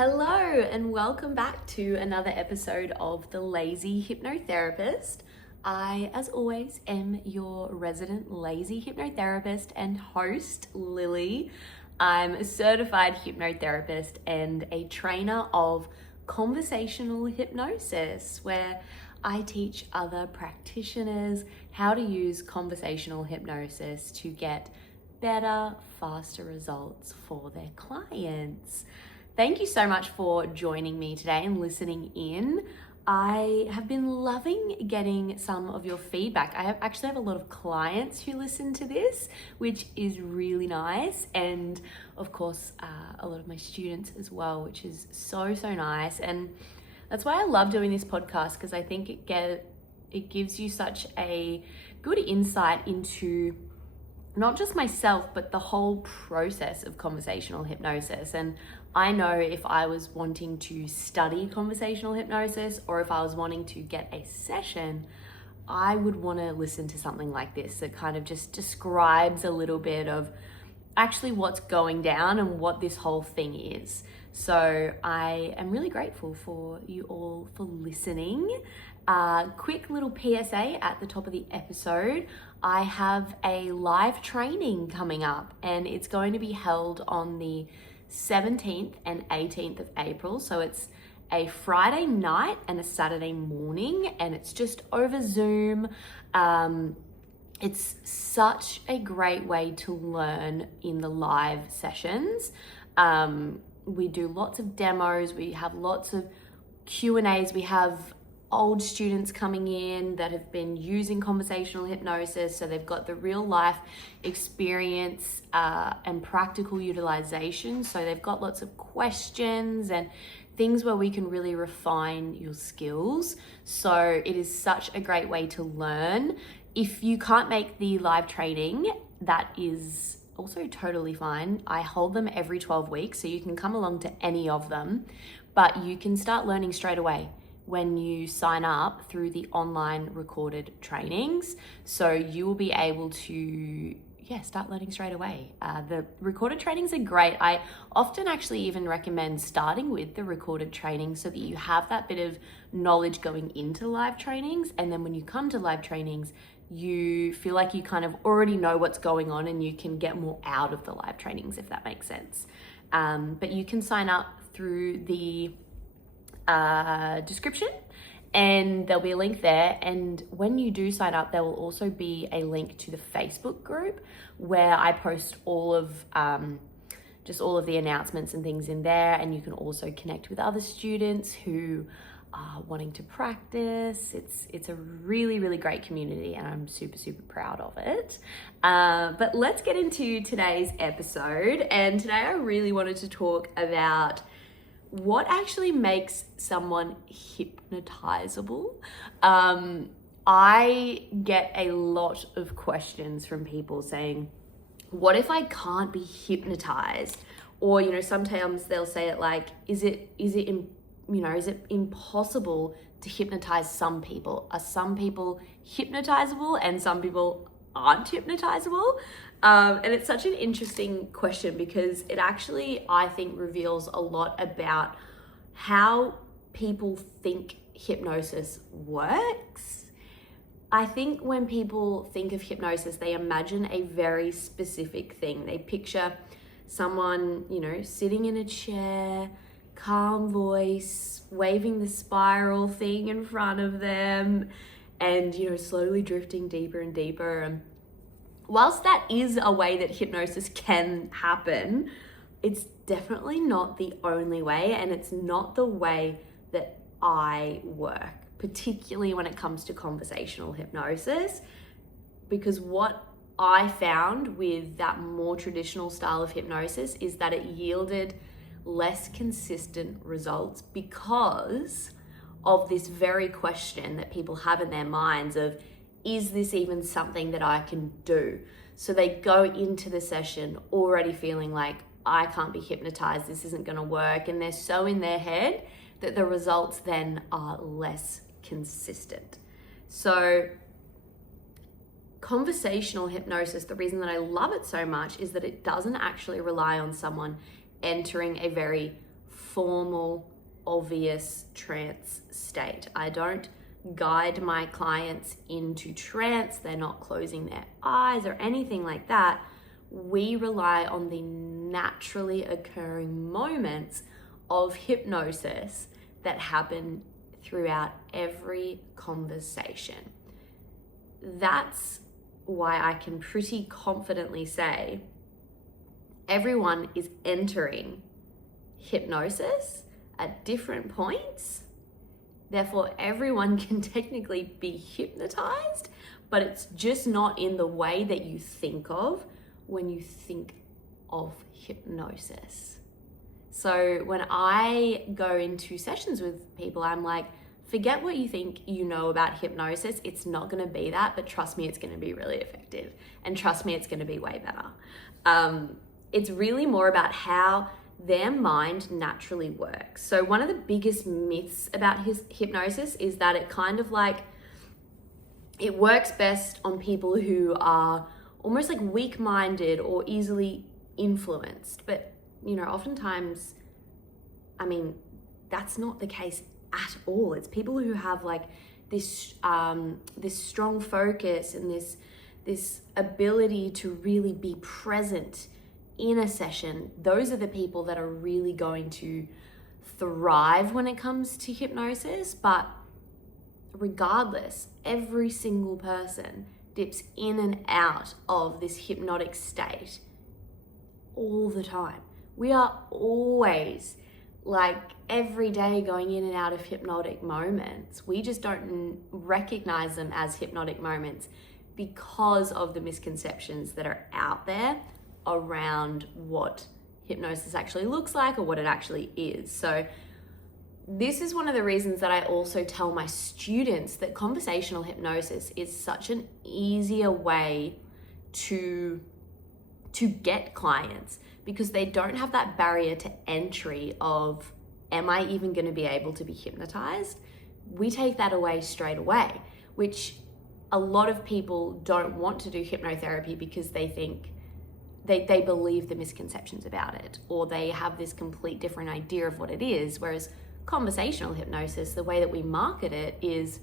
Hello and welcome back to another episode of The Lazy Hypnotherapist. I, as always, am your resident lazy hypnotherapist and host, Lily. I'm a certified hypnotherapist and a trainer of conversational hypnosis, where I teach other practitioners how to use conversational hypnosis to get better, faster results for their clients. Thank you so much for joining me today and listening in. I have been loving getting some of your feedback. I actually have a lot of clients who listen to this, which is really nice. And of course, a lot of my students as well, which is so nice. And that's why I love doing this podcast, because I think it gives you such a good insight into not just myself, but the whole process of conversational hypnosis. And I know if I was wanting to study conversational hypnosis, or if I was wanting to get a session, I would want to listen to something like this that kind of just describes a little bit of actually what's going down and what this whole thing is. So I am really grateful for you all for listening. Quick little PSA at the top of the episode. I have a live training coming up, and it's going to be held on the 17th and 18th of April. So it's a Friday night and a Saturday morning, and it's just over Zoom. It's such a great way to learn in the live sessions. We do lots of demos, we have lots of Q&As, we have old students coming in that have been using conversational hypnosis, so they've got the real life experience and practical utilization. So they've got lots of questions and things where we can really refine your skills. So it is such a great way to learn. If you can't make the live training, that is also totally fine. I hold them every 12 weeks, so you can come along to any of them, but you can start learning straight away when you sign up through the online recorded trainings. So you will be able to start learning straight away. The recorded trainings are great. I often actually even recommend starting with the recorded training so that you have that bit of knowledge going into live trainings, and then when you come to live trainings, you feel like you kind of already know what's going on and you can get more out of the live trainings, if that makes sense. But you can sign up through the description, and there'll be a link there. And when you do sign up, there will also be a link to the Facebook group where I post all of the announcements and things in there. And you can also connect with other students who are wanting to practice. It's a really great community, and I'm super proud of it. But let's get into today's episode. And today I really wanted to talk about what actually makes someone hypnotizable. I get a lot of questions from people saying, what if I can't be hypnotized? Or, sometimes they'll say it like, is it impossible to hypnotize some people? Are some people hypnotizable and some people aren't hypnotizable? And it's such an interesting question, because it actually, I think, reveals a lot about how people think hypnosis works. I think when people think of hypnosis, they imagine a very specific thing. They picture someone, sitting in a chair, calm voice, waving the spiral thing in front of them, and, slowly drifting deeper and deeper. Whilst that is a way that hypnosis can happen, it's definitely not the only way, and it's not the way that I work, particularly when it comes to conversational hypnosis, because what I found with that more traditional style of hypnosis is that it yielded less consistent results because of this very question that people have in their minds of, is this even something that I can do? So they go into the session already feeling like, I can't be hypnotized, this isn't going to work. And they're so in their head that the results then are less consistent. So conversational hypnosis, the reason that I love it so much is that it doesn't actually rely on someone entering a very formal, obvious trance state. I don't guide my clients into trance. They're not closing their eyes or anything like that. We rely on the naturally occurring moments of hypnosis that happen throughout every conversation. That's why I can pretty confidently say everyone is entering hypnosis at different points. Therefore, everyone can technically be hypnotized, but it's just not in the way that you think of when you think of hypnosis. So when I go into sessions with people, I'm like, forget what you think you know about hypnosis. It's not going to be that, but trust me, it's going to be really effective. And trust me, it's going to be way better. It's really more about how their mind naturally works. So one of the biggest myths about hypnosis is that it kind of like, it works best on people who are almost like weak-minded or easily influenced. But, you know, oftentimes, I mean, that's not the case at all. It's people who have like this strong focus and this ability to really be present in a session. Those are the people that are really going to thrive when it comes to hypnosis. But regardless, every single person dips in and out of this hypnotic state all the time. We are always, like, every day going in and out of hypnotic moments. We just don't recognize them as hypnotic moments because of the misconceptions that are out there around what hypnosis actually looks like or what it actually is. So this is one of the reasons that I also tell my students that conversational hypnosis is such an easier way to get clients, because they don't have that barrier to entry of, am I even going to be able to be hypnotized? We take that away straight away, which a lot of people don't want to do hypnotherapy because they think they believe the misconceptions about it, or they have this complete different idea of what it is. Whereas conversational hypnosis, the way that we market it is,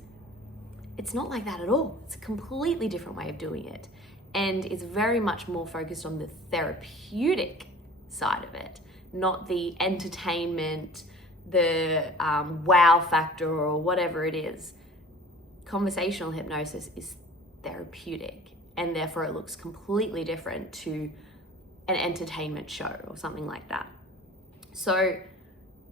it's not like that at all. It's a completely different way of doing it. And it's very much more focused on the therapeutic side of it, not the entertainment, the wow factor or whatever it is. Conversational hypnosis is therapeutic, and therefore it looks completely different to an entertainment show or something like that. So,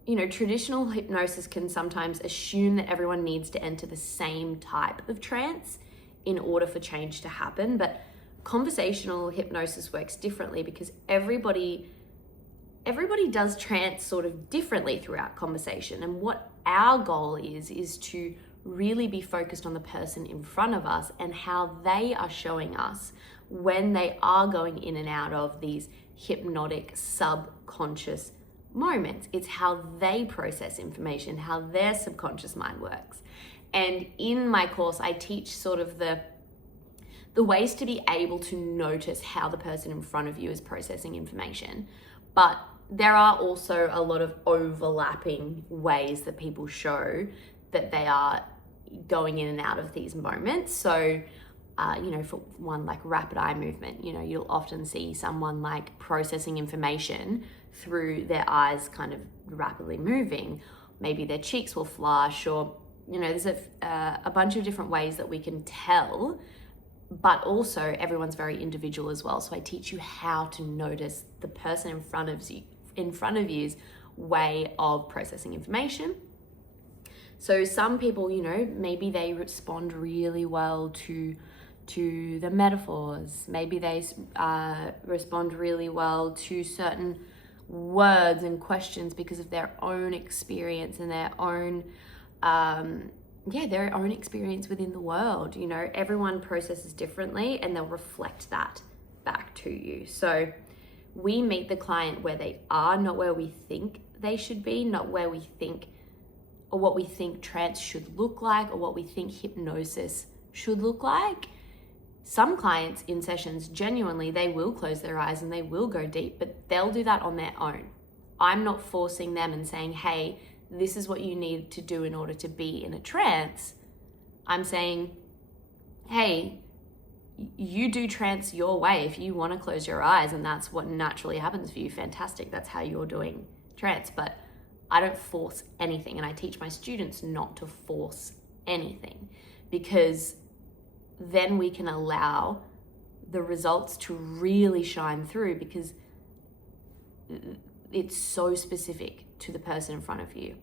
you know, traditional hypnosis can sometimes assume that everyone needs to enter the same type of trance in order for change to happen. But conversational hypnosis works differently because everybody does trance sort of differently throughout conversation. And what our goal is to really be focused on the person in front of us and how they are showing us when they are going in and out of these hypnotic subconscious moments. It's how they process information, how their subconscious mind works. And in my course, I teach sort of the ways to be able to notice how the person in front of you is processing information. But there are also a lot of overlapping ways that people show that they are going in and out of these moments. So, you know, for one, like rapid eye movement, you know, you'll often see someone like processing information through their eyes kind of rapidly moving. Maybe their cheeks will flush, or, you know, there's a bunch of different ways that we can tell, but also everyone's very individual as well. So I teach you how to notice the person in front of you's way of processing information. So some people, you know, maybe they respond really well to the metaphors. Maybe they respond really well to certain words and questions because of their own experience and their own experience within the world. You know, everyone processes differently and they'll reflect that back to you. So we meet the client where they are, not where we think they should be, not where we think or what we think trance should look like or what we think hypnosis should look like. Some clients in sessions, genuinely, they will close their eyes and they will go deep, but they'll do that on their own. I'm not forcing them and saying, hey, this is what you need to do in order to be in a trance. I'm saying, hey, you do trance your way. If you want to close your eyes and that's what naturally happens for you, fantastic. That's how you're doing trance. But I don't force anything, and I teach my students not to force anything, because then we can allow the results to really shine through, because it's so specific to the person in front of you.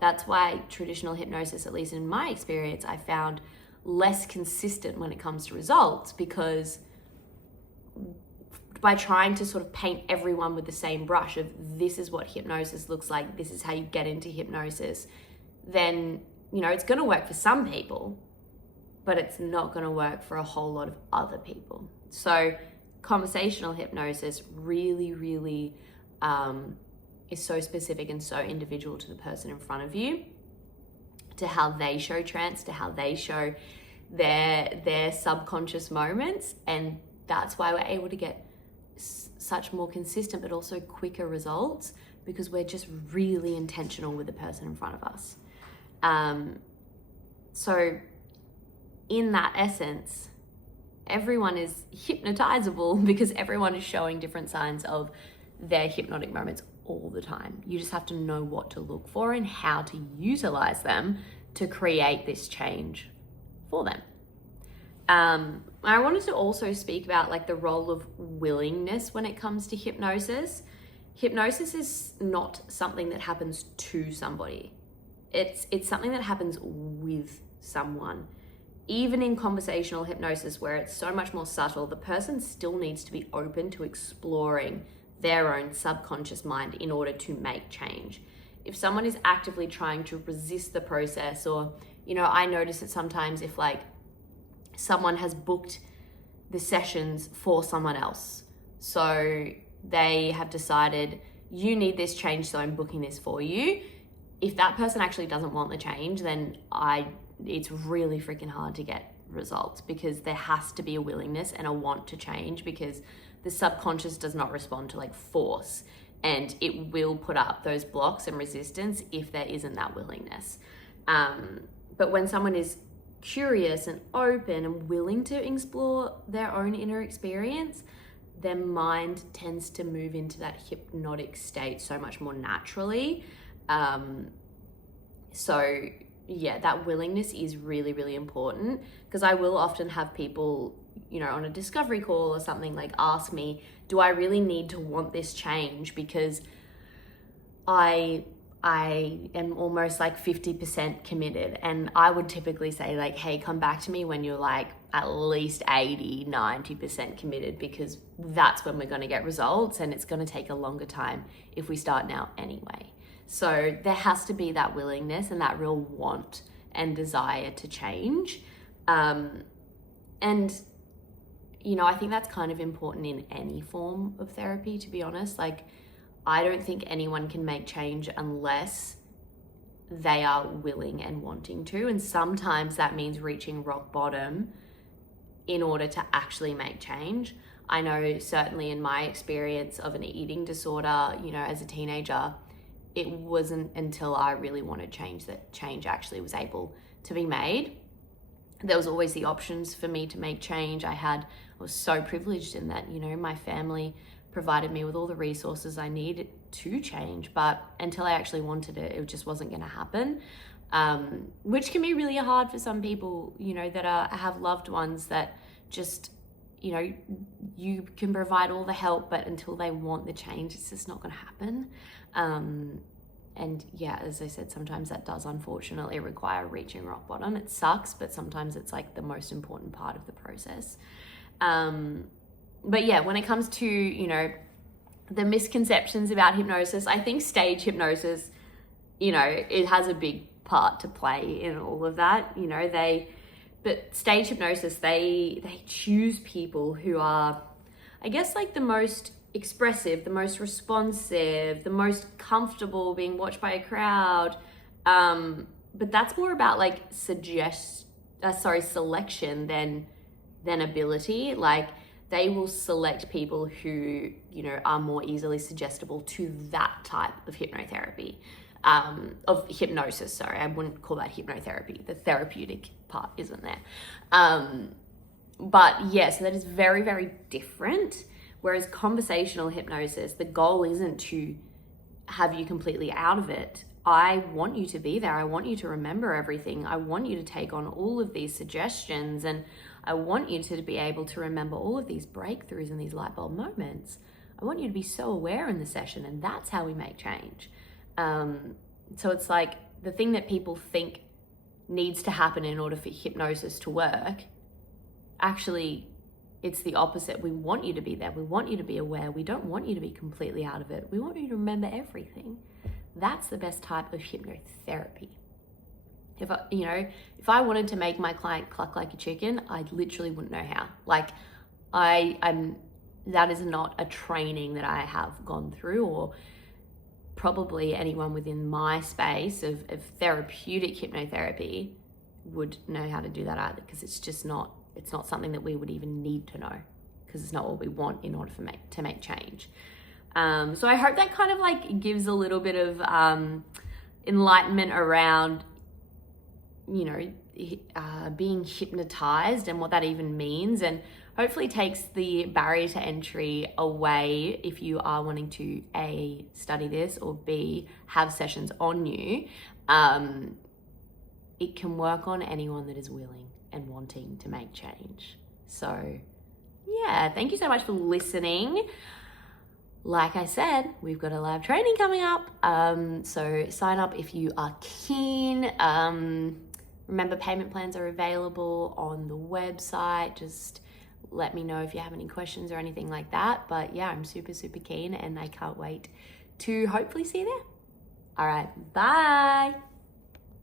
That's why traditional hypnosis, at least in my experience, I found less consistent when it comes to results, because by trying to sort of paint everyone with the same brush of this is what hypnosis looks like, this is how you get into hypnosis, then, you know, it's going to work for some people, but it's not going to work for a whole lot of other people. So conversational hypnosis really, really is so specific and so individual to the person in front of you, to how they show trance, to how they show their subconscious moments. And that's why we're able to get such more consistent but also quicker results, because we're just really intentional with the person in front of us. So in that essence, everyone is hypnotizable, because everyone is showing different signs of their hypnotic moments all the time. You just have to know what to look for and how to utilize them to create this change for them. I wanted to also speak about like the role of willingness when it comes to hypnosis. Hypnosis is not something that happens to somebody. It's something that happens with someone. Even in conversational hypnosis, where it's so much more subtle, the person still needs to be open to exploring their own subconscious mind in order to make change. If someone is actively trying to resist the process, or, you know, I notice it sometimes if like someone has booked the sessions for someone else. So they have decided, you need this change, so I'm booking this for you. If that person actually doesn't want the change, then it's really freaking hard to get results, because there has to be a willingness and a want to change, because the subconscious does not respond to like force, and it will put up those blocks and resistance if there isn't that willingness. But when someone is curious and open and willing to explore their own inner experience, their mind tends to move into that hypnotic state so much more naturally. So yeah, that willingness is really, really important, because I will often have people, you know, on a discovery call or something, like ask me, do I really need to want this change? Because I am almost like 50% committed. And I would typically say like, hey, come back to me when you're like at least 80, 90% committed, because that's when we're going to get results, and it's going to take a longer time if we start now anyway. So there has to be that willingness and that real want and desire to change. And, you know, I think that's kind of important in any form of therapy, to be honest. Like, I don't think anyone can make change unless they are willing and wanting to. And sometimes that means reaching rock bottom in order to actually make change. I know certainly in my experience of an eating disorder, you know, as a teenager, it wasn't until I really wanted change that change actually was able to be made. There was always the options for me to make change. I was so privileged in that, you know, my family provided me with all the resources I needed to change, but until I actually wanted it, it just wasn't going to happen. Which can be really hard for some people, you know, that have loved ones that just, you know, you can provide all the help, but until they want the change, it's just not going to happen. And yeah, as I said, sometimes that does unfortunately require reaching rock bottom. It sucks, but sometimes it's like the most important part of the process. But yeah, when it comes to, you know, the misconceptions about hypnosis, I think stage hypnosis, you know, it has a big part to play in all of that. You know, but stage hypnosis, they choose people who are, I guess, like the most expressive, the most responsive, the most comfortable being watched by a crowd. But that's more about like selection than ability. Like, they will select people who, you know, are more easily suggestible to that type of hypnotherapy, of hypnosis. Sorry, I wouldn't call that hypnotherapy. The therapeutic part isn't there. But yeah, so that is very, very different. Whereas conversational hypnosis, the goal isn't to have you completely out of it. I want you to be there. I want you to remember everything. I want you to take on all of these suggestions, and I want you to be able to remember all of these breakthroughs and these light bulb moments. I want you to be so aware in the session, and that's how we make change. So it's like the thing that people think needs to happen in order for hypnosis to work, actually, it's the opposite. We want you to be there. We want you to be aware. We don't want you to be completely out of it. We want you to remember everything. That's the best type of hypnotherapy. If I wanted to make my client cluck like a chicken, I literally wouldn't know how. Like, that is not a training that I have gone through, or probably anyone within my space of therapeutic hypnotherapy would know how to do that either, because it's not something that we would even need to know, because it's not what we want in order to make change. So I hope that kind of like gives a little bit of enlightenment around, you know, being hypnotized and what that even means, and hopefully takes the barrier to entry away if you are wanting to A, study this, or B, have sessions on you. It can work on anyone that is willing and wanting to make change. So yeah, thank you so much for listening. Like I said, we've got a live training coming up. So sign up if you are keen. Remember, payment plans are available on the website. Just let me know if you have any questions or anything like that. But yeah, I'm super, super keen, and I can't wait to hopefully see you there. All right, bye.